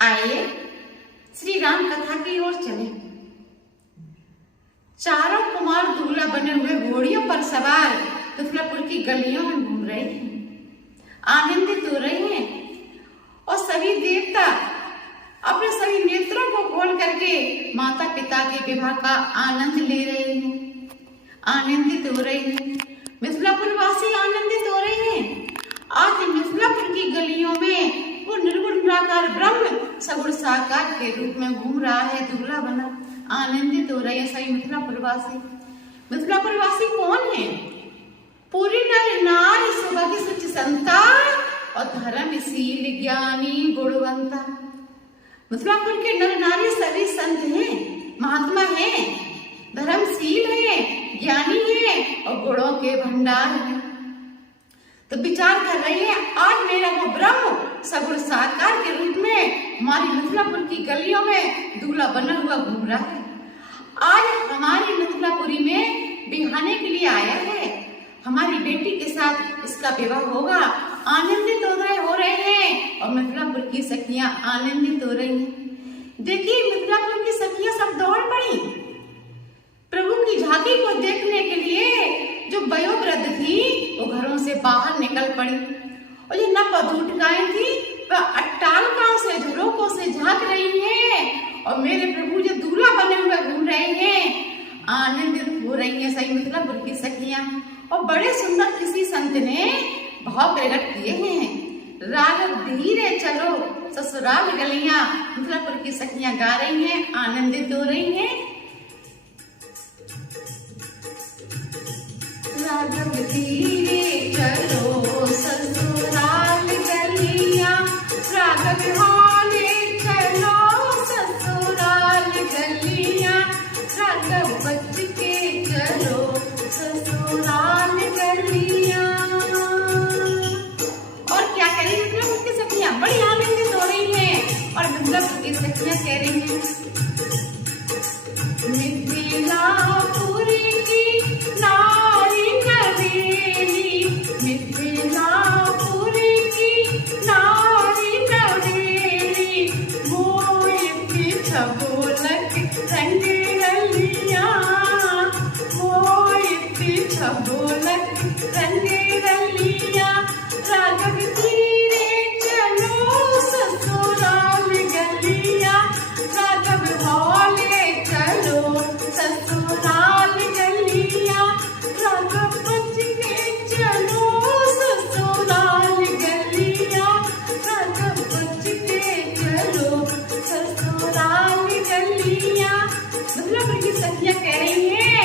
आइए श्री राम कथा की ओर चले। चारों कुमार दूल्हा बने हुए घोड़ियों पर सवार मिथिलापुर की गलियों में घूम रहे हैं, आनंदित हो रहे हैं और सभी देवता अपने सभी नेत्रों को खोल करके माता पिता के विवाह का आनंद ले रहे हैं, आनंदित हो रहे हैं। मिथिलापुर वासी आनंदित हो रहे हैं। आज मिथिलापुर की गलियों में वो निर्गुण निराकार ब्रह्म सगुण साकार के रूप में घूम रहा है, दूल्हा बना, आनंदित हो रहे हैं सभी मिथिलापुरवासी। मिथिलापुरवासी कौन है? पूरी नर नारी सुभग सुच संता और धर्मशील ज्ञानी गुणवंता। मिथिलापुर के नर नारी सभी संत हैं, महात्मा हैं, धर्मशील हैं, ज्ञानी हैं और गुणों के भंडार हैं। तो विचार कर रही है आज मेरा वो ब्रह्म सगुण साकार के रूप में हमारी मिथिलापुर की गलियों में दूल्हा बना हुआ घूम रहा है। आज हमारी मिथिलापुरी में बिहाने के लिए आया है, हमारी बेटी के साथ इसका विवाह होगा, आनंदित हो रहे हैं और मिथिलापुर की सखियां आनंदित हो रही हैं। देखिए मिथिलापुर की सखियां सब दौड़ पड़ी प्रभु की झांकी को देखने के लिए। जो वयोवृद्ध थी वो घरों से बाहर निकल पड़ी और ये नववधूटकाएं थी वह अट्टालकाओं से झरोकों से झांक रही हैं और मेरे प्रभु जो दूल्हा बने हुए घूम रहे हैं, आनंदित हो रही हैं सही मिथिलापुर की सखियां। और बड़े सुंदर किसी संत ने भाव प्रकट किए हैं, राग धीरे चलो ससुराल गलियां, मिथिलापुर की सखियां गा रही हैं, आनंदित हो रही हैं। राग धीरे चलो ससुराल गलियां, राग हाले चलो ससुराल गलियां, राग बच के चलो ससुराल गलियां। और क्या कह रही है मिथिलापुर की सखियां? बड़ी आनंदित हो रही हैं और मिथिलापुर की सखियां कह रही हैं मिथिलापुर की नारी नवेली, मिथिलापुर की नारी नवेली, मोई छबोलक रंग रलियां, मोई छबोलक रंग रलियां, राघव धीरे चलो ससुराल गलियां, राघव हौले चलो ससुराल गलियां, राघव बच के चलो ससुराल गलियां, राघव बच के चलो ससुराल गलियां। मिथिलापुर की सखियां कह रही हैं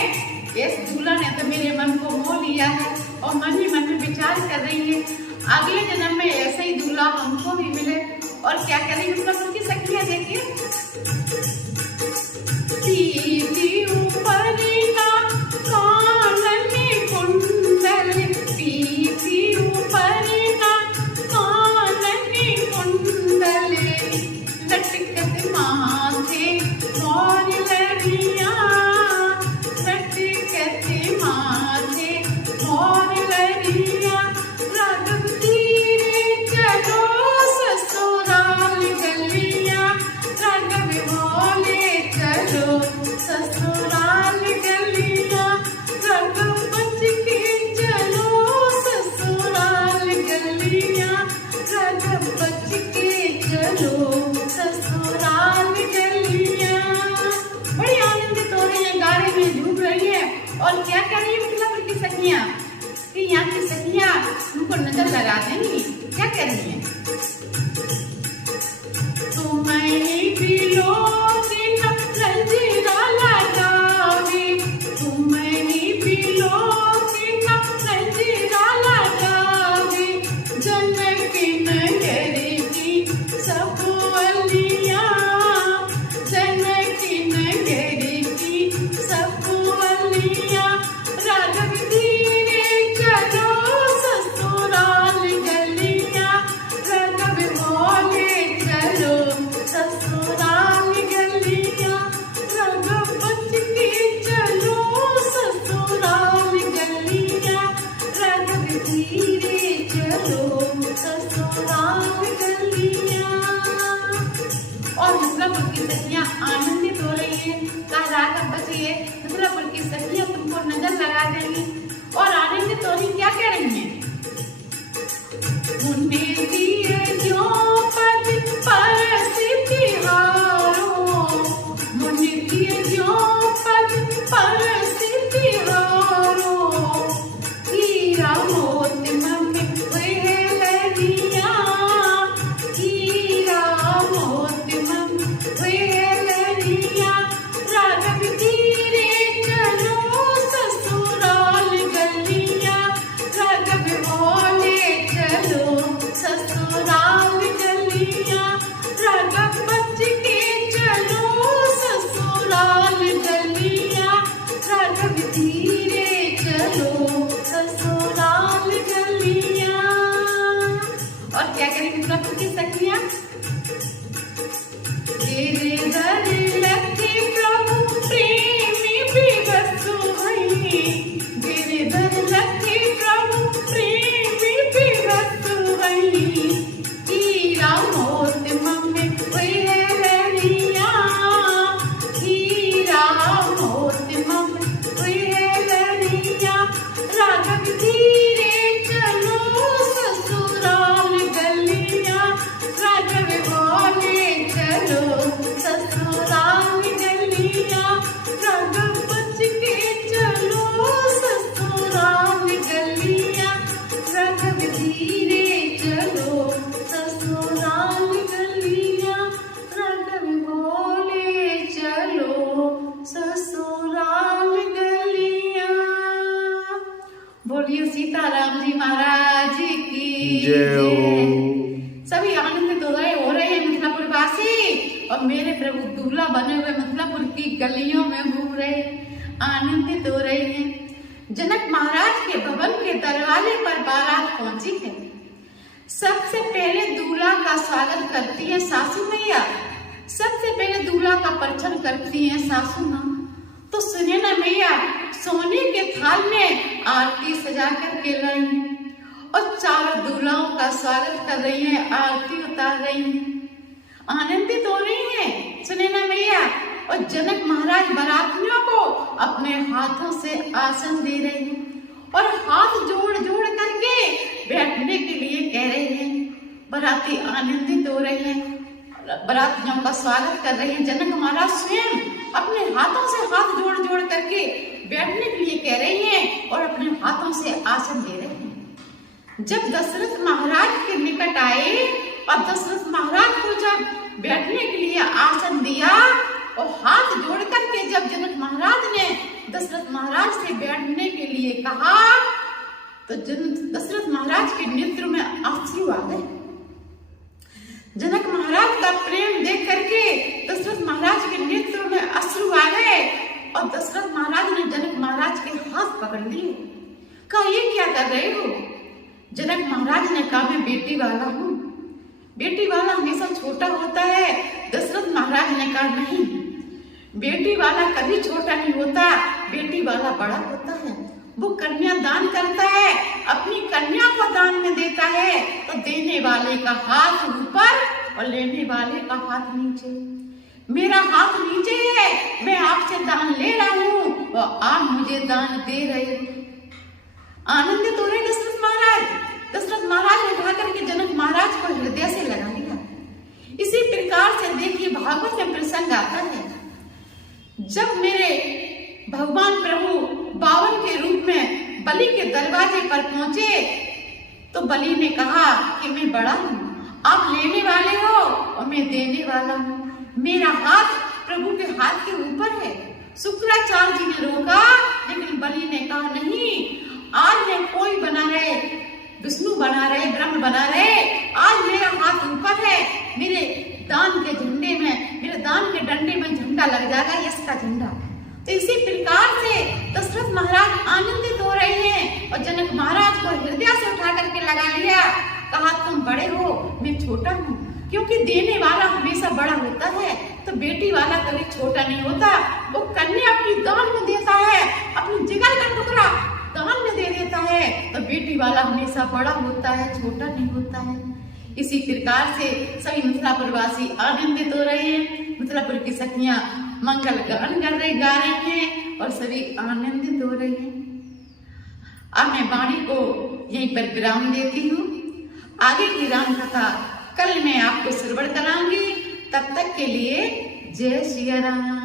इस दूल्हा ने तो मेरे मन को मोह लिया है और मन ही मन में विचार कर रही है अगले जन्म में ऐसा ही दूल्हा हमको भी मिले। और क्या कर रही है मिथिलापुर की सखियां? देखिए पीती ऊपर ना कानन कुंडल, पीती ऊपर ना कानन कुंडल, लटकत माथे मोर लड़ियां, लटकत माथे मोर लड़ियां, राघव धीरे चलो ससुराल गलियां, राघव हौले चलो ससुराल गलियां, राघव बच के चलो ससुराल गलियां, राघव बच के चलो ससुराल गलियां। बड़ी आनंदित हो रही है, गा रही है, झूम रही है। और क्या कर रही है मिथिलापुर की सखियां कि यहाँ की सखियां उनको नजर लगा देंगी। क्या कर रही है? तुम्हें भी लोग नजरा लगावे, तुम्हें भी लोग नजरा लगावे, जनक नगर की सब अलियां, जनक नगर की सब अलियां, राघव धीरे चलो ससुराल गलियां, की सखियां आनंदित हो रही हैं। कल रात अब बची है, मथुरापुर की सखियां तुमको नजर लगा देंगी और आनंदित हो रही क्या कह रही हैं? उन्हें दिए जो पद परसिति हारो, उन्हें दिए जो पद परसिति हारो, हीरा मोती में वेलरिया, हीरा मोती में वेलरिया, राघव धीरे चलो ससुराल गलिया, राघव बोले चलो ससुराल गलिया, राघव बच के चलो ससुराल गलिया, राघव धीरे चलो ससुराल गलिया। और क्या करेंगे प्रभु की सखियां? तेरे दर लगे प्रभु प्रेमी विवशु भई, तेरे दर लगे प्रभु प्रेमी विवशु भई, हीरा मोती में वेलरिया, हीरा मोती में वेलरिया, राघव धीरे चलो ससुराल गलिया, राघव बोले चलो ससुराल गलिया, राघव बच के चलो ससुराल गलिया, राघव धीरे चलो ससुराल गलिया, राघव बोले चलो ससुराल गलिया। बोलिए सीताराम जी महाराज की जय हो। सभी आनंदित हो रहे हैं मथुरापुर वासी, और मेरे प्रभु दूल्हा बने हुए मथुरापुर की गलियों में घूम रहे, आनंदित हो रहे हैं। जनक महाराज के भवन के दरवाजे पर बारात पहुंची है। सबसे पहले दूल्हा का स्वागत करती है सासू मैया, सबसे पहले दूल्हा का परिचय करती है सासू माँ। तो सुनिए ना मैया, सोने के थाल में आरती सजा करके लाई और चारों दूल्हाओं का स्वागत कर रही हैं, आरती उतार रही हैं, आनंदित हो रही हैं। सुने ना मैया, और जनक महाराज बारातियों को अपने हाथों से आसन दे रहे हैं और हाथ जोड़ जोड़ करके बैठने के लिए कह रहे हैं। बाराती आनंदित हो रहे हैं, बारातियों का स्वागत कर रहे हैं। जनक महाराज स्वयं अपने हाथों से हाथ जोड़ जोड़ करके बैठने के लिए कह रहे हैं और अपने हाथों से आसन दे रहे हैं। जब दशरथ महाराज के निकट आए और दशरथ महाराज को जब बैठने के लिए आसन दिया और हाथ जोड़ करके जब जनक महाराज ने दशरथ महाराज से बैठने के लिए कहा, तो दशरथ महाराज के नेत्र में आंसू आ गए। जनक महाराज का प्रेम देख करके दशरथ महाराज के नेत्र में अश्रु आ गए और दशरथ महाराज ने जनक महाराज के हाथ पकड़ लिए। कहा, ये क्या कर रहे हो? जनक महाराज ने कहा, मैं बेटी वाला हूँ। बेटी वाला हमेशा छोटा होता है। दशरथ महाराज ने कहा, नहीं, बेटी वाला कभी छोटा नहीं होता, बेटी वाला बड़ा होता है। वो कन्या दान करता है, अपनी कन्या को दान में देता है, तो देने वाले का हाथ ऊपर और लेने वाले का हाथ नीचे। मेरा हाथ नीचे है, मैं आपसे दान ले रहा हूँ और आप मुझे दान दे रहे हो। आनंदित हो रहे दशरथ महाराज। दशरथ महाराज ने उठा करके जनक महाराज को हृदय से लगा लिया। इसी प्रकार से देखिए, भागवत में प्रसंग आता है, जब मेरे भगवान प्रभु बावन के रूप में बलि के दरवाजे पर पहुंचे, तो बलि ने कहा कि मैं बड़ा हूँ, आप लेने वाले हो और मैं देने वाला हूँ। मेरा हाथ प्रभु के हाथ के ऊपर है। शुक्राचार्य जी ने रोका, लेकिन बलि ने कहा, नहीं, आज मैं कोई बना रहे, विष्णु बना रहे, ब्रह्म बना रहे, आज मेरा हाथ ऊपर है। मेरे दान के झंडे में, मेरे दान के डंडे में झंडा लग जाएगा, यश का झंडा। तो इसी प्रकार से दशरथ महाराज आनंदित हो रहे हैं और जनक महाराज को हृदय से उठा करके लगा लिया। कहा, तुम बड़े हो, मैं छोटा हूँ। क्योंकि देने वाला हमेशा बड़ा होता है, तो बेटी वाला कभी छोटा नहीं होता। वो कन्या अपनी दान में देता है, अपनी जिगर का टुकड़ा दान में दे देता है, तो बेटी वाला हमेशा बड़ा होता है, छोटा नहीं होता है। इसी प्रकार से सभी मथुरापुरवासी आनंदित हो रहे हैं। मथुरापुर की सखियां मंगल गान गा रही हैं और सभी आनंदित हो रहे हैं। अब मैं वाणी को यहीं पर विराम देती हूँ। आगे की राम कथा कल मैं आपको श्रवण कराऊंगी। तब तक के लिए जय सिया राम।